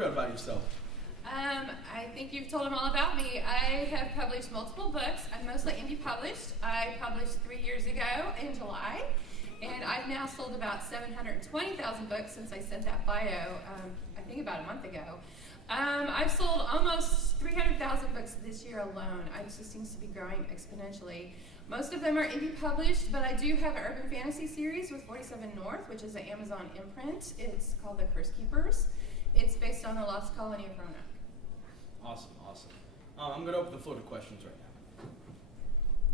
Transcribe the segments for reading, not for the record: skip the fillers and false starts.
crowd about yourself. I think you've told them all about me. I have published multiple books. I'm mostly indie published. I published 3 years ago in July, and I've now sold about 720,000 books since I sent that bio, I think about a month ago. I've sold almost 300,000 books this year alone. It just seems to be growing exponentially. Most of them are indie published, but I do have an urban fantasy series with 47 North, which is an Amazon imprint. It's called The Curse Keepers. It's based on the lost colony of Roanoke. Awesome, awesome. I'm going to open the floor to questions right now.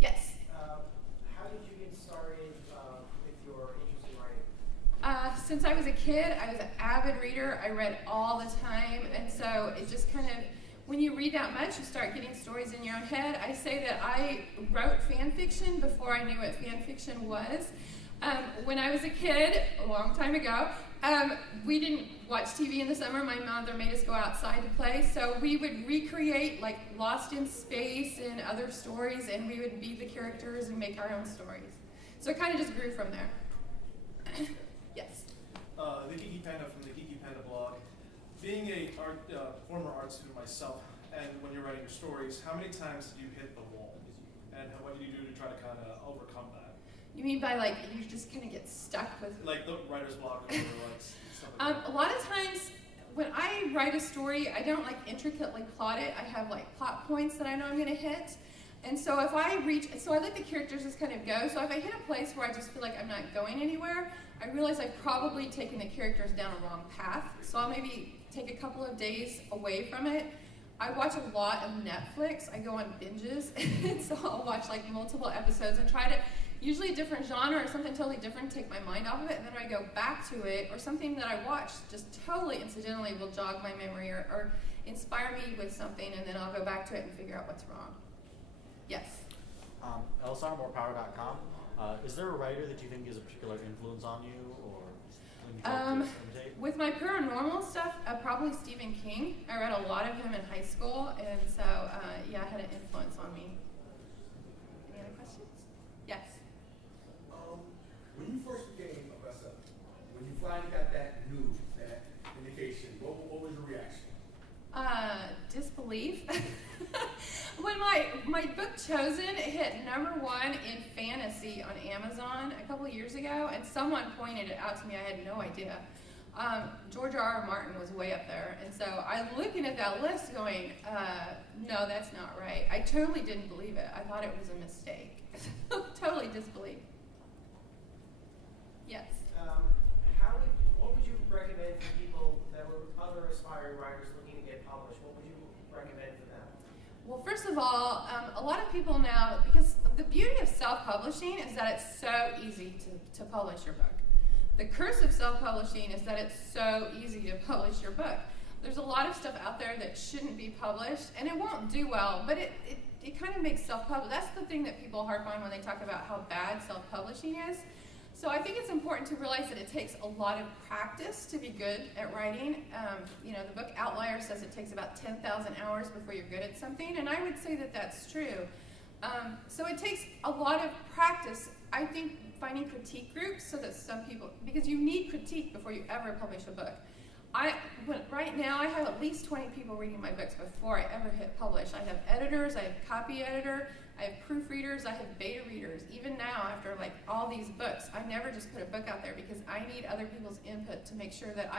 Yes? How did you get started with your interest in writing? Since I was a kid, I was an avid reader. I read all the time, and so it just kind of, when you read that much, you start getting stories in your own head. I say that I wrote fan fiction before I knew what fan fiction was. When I was a kid, a long time ago, we didn't watch TV in the summer. My mother made us go outside to play, so we would recreate like Lost in Space and other stories, and we would be the characters and make our own stories. So it kind of just grew from there. Yes? The Geeky Panda from the Geeky Panda blog. Being a former art student myself, and when you're writing your stories, how many times did you hit the wall? And what did you do to try to kind of overcome that? You mean by like, you just kind of get stuck with... Like the writer's block or like stuff like that? A lot of times, when I write a story, I don't like intricately plot it. I have like plot points that I know I'm going to hit. And so if I I let the characters just kind of go. So if I hit a place where I just feel like I'm not going anywhere, I realize I've probably taken the characters down a wrong path. So I'll maybe take a couple of days away from it. I watch a lot of Netflix. I go on binges. And so I'll watch like multiple episodes and try to, usually a different genre or something totally different, take my mind off of it, and then I go back to it, or something that I watched just totally incidentally will jog my memory or inspire me with something, and then I'll go back to it and figure out what's wrong. Yes? LSRMorePower.com. Is there a writer that you think is a particular influence on you, or when you try to imitate? With my paranormal stuff, probably Stephen King. I read a lot of him in high school, and so, yeah, it had an influence on me. Any other questions? Yes? When you first became a bestseller, when you finally got that news, that indication, what was your reaction? Disbelief. When my book Chosen hit #1 in fantasy on Amazon a couple years ago, and someone pointed it out to me, I had no idea. George R.R. Martin was way up there, and so I'm looking at that list going, no, that's not right. I totally didn't believe it. I thought it was a mistake. Totally disbelief. Yes? What would you recommend for people that were other aspiring writers looking to get published? What would you recommend for them? Well, first of all, a lot of people now, because the beauty of self-publishing is that it's so easy to publish your book. The curse of self-publishing is that it's so easy to publish your book. There's a lot of stuff out there that shouldn't be published, and it won't do well, but it kind of makes self-publishing. That's the thing that people harp on when they talk about how bad self-publishing is. So I think it's important to realize that it takes a lot of practice to be good at writing. The book Outlier says it takes about 10,000 hours before you're good at something, and I would say that that's true. So it takes a lot of practice. I think finding critique groups so that some people, because you need critique before you ever publish a book. Right now I have at least 20 people reading my books before I ever hit publish. I have editors, I have copy editor, I have proofreaders, I have beta readers. Even now, after like all these books, I never just put a book out there because I need other people's input to make sure that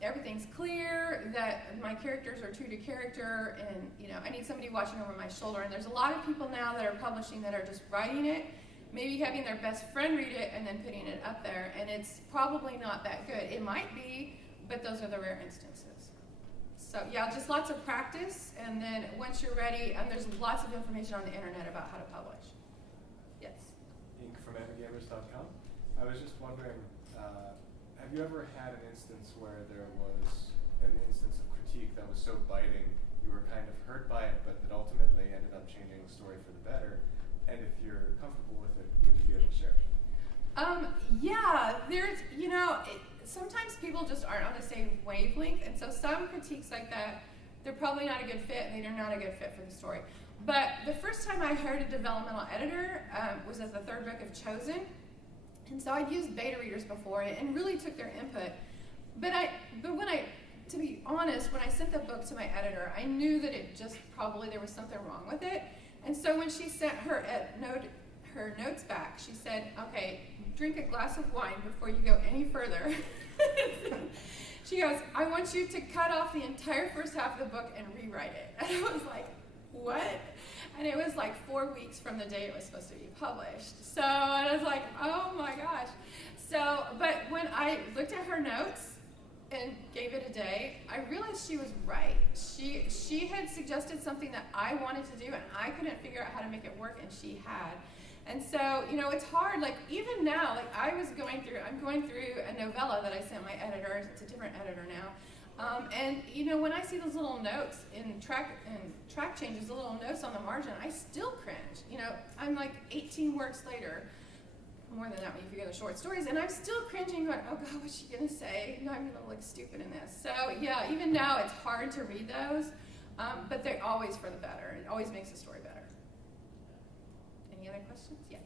everything's clear, that my characters are true to character, and I need somebody watching over my shoulder. And there's a lot of people now that are publishing that are just writing it, maybe having their best friend read it and then putting it up there, and it's probably not that good. It might be, but those are the rare instances. So yeah, just lots of practice, and then once you're ready, there's lots of information on the internet about how to publish. Yes? Ink from MGamers.com. I was just wondering, have you ever had an instance where there was an instance of critique that was so biting, you were kind of hurt by it, but that ultimately ended up changing the story for the better? And if you're comfortable with it, would you be able to share? Yeah, there's, sometimes people just aren't on the same wavelength, and so some critiques like that, they're probably not a good fit, and they're not a good fit for the story. But the first time I hired a developmental editor was as the third book of Chosen, and so I'd used beta readers before and really took their input. To honest, when I sent the book to my editor, I knew that it just probably there was something wrong with it. And so when she sent her notes back, she said, okay, drink a glass of wine before you go any further. She goes, I want you to cut off the entire first half of the book and rewrite it. And I was like, what? And it was like 4 weeks from the day it was supposed to be published. So I was like, oh my gosh. So, but when I looked at her notes and gave it a day, I realized she was right. She had suggested something that I wanted to do, and I couldn't figure out how to make it work, and she had. And so, it's hard, like, even now, like, I'm going through a novella that I sent my editor. It's a different editor now. And, when I see those little notes in track changes, the little notes on the margin, I still cringe. I'm like 18 words later, more than that when you figure the short stories, and I'm still cringing, going, oh God, what's she gonna say? I'm gonna look stupid in this. So, yeah, even now, it's hard to read those, but they're always for the better. It always makes the story better. Any other questions? Yes.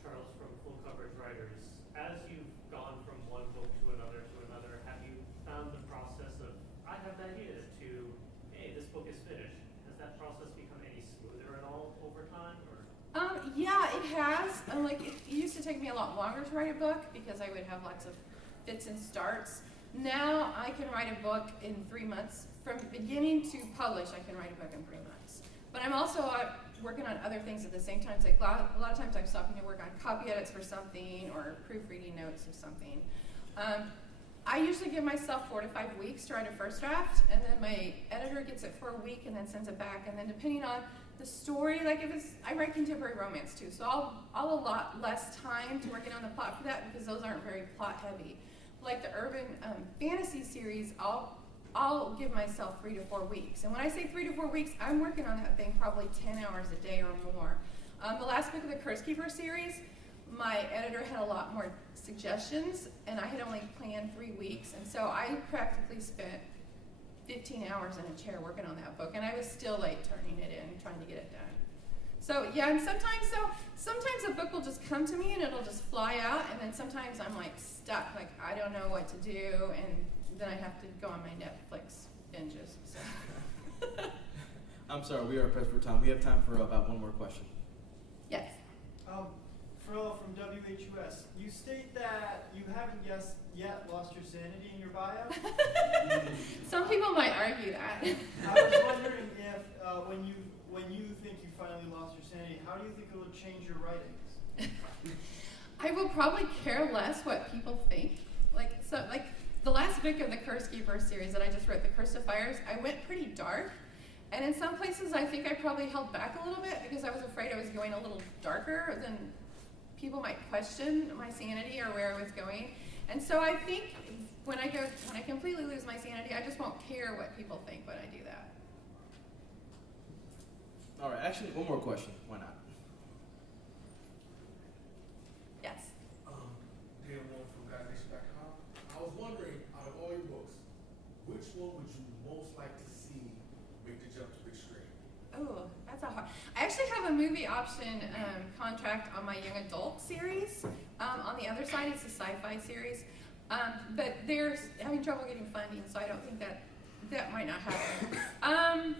Charles from Full Coverage Writers. As you've gone from one book to another, have you found the process of, I have the idea, to, hey, this book is finished? Has that process become any smoother at all over time? Or? Yeah, it has. It used to take me a lot longer to write a book because I would have lots of fits and starts. Now I can write a book in 3 months. From beginning to publish, I can write a book in 3 months. But I'm also working on other things at the same time. Like a lot of times I'm stopping to work on copy edits for something or proofreading notes of something. I usually give myself 4 to 5 weeks to write a first draft, and then my editor gets it for a week and then sends it back. And then depending on the story, like I write contemporary romance too, so I'll allot less time to working on the plot for that because those aren't very plot heavy. Like the urban fantasy series, I'll give myself 3 to 4 weeks. And when I say 3 to 4 weeks, I'm working on that thing probably 10 hours a day or more. The last book of the Curse Keeper series, my editor had a lot more suggestions, and I had only planned 3 weeks, and so I practically spent 15 hours in a chair working on that book, and I was still late turning it in, trying to get it done. So yeah, and sometimes a book will just come to me and it'll just fly out, and then sometimes I'm like stuck, like I don't know what to do, and then I have to go on my Netflix binges. So. I'm sorry, we are pressed for time. We have time for about one more question. Yes. Frill from WHUS, you state that you haven't yet lost your sanity in your bio. Some people might argue that. I was wondering if when you think you finally lost your sanity, how do you think it will change your writings? I will probably care less what people think. Like the last book of the Curse Keeper series that I just wrote, The Curse of Fires, I went pretty dark. And in some places I think I probably held back a little bit because I was afraid I was going a little darker than people might question my sanity or where I was going. And so I think when I completely lose my sanity, I just won't care what people think when I do that. All right, actually, one more question. Why not? Yes. Dan Warren from GuyNation.com. I was wondering, out of all your books, which one would you most like to see make the jump to big screen? Oh, that's a hard. I actually have a movie option contract on my young adult series. On the other side, it's a sci-fi series, but they're having trouble getting funding, so I don't think that might not happen.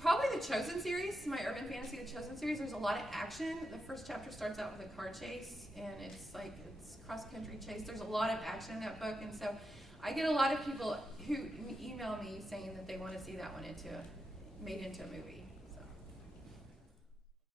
Probably the Chosen series, my urban fantasy, the Chosen series. There's a lot of action. The first chapter starts out with a car chase, and it's cross-country chase. There's a lot of action in that book, and so I get a lot of people who email me saying that they want to see that one made into a movie.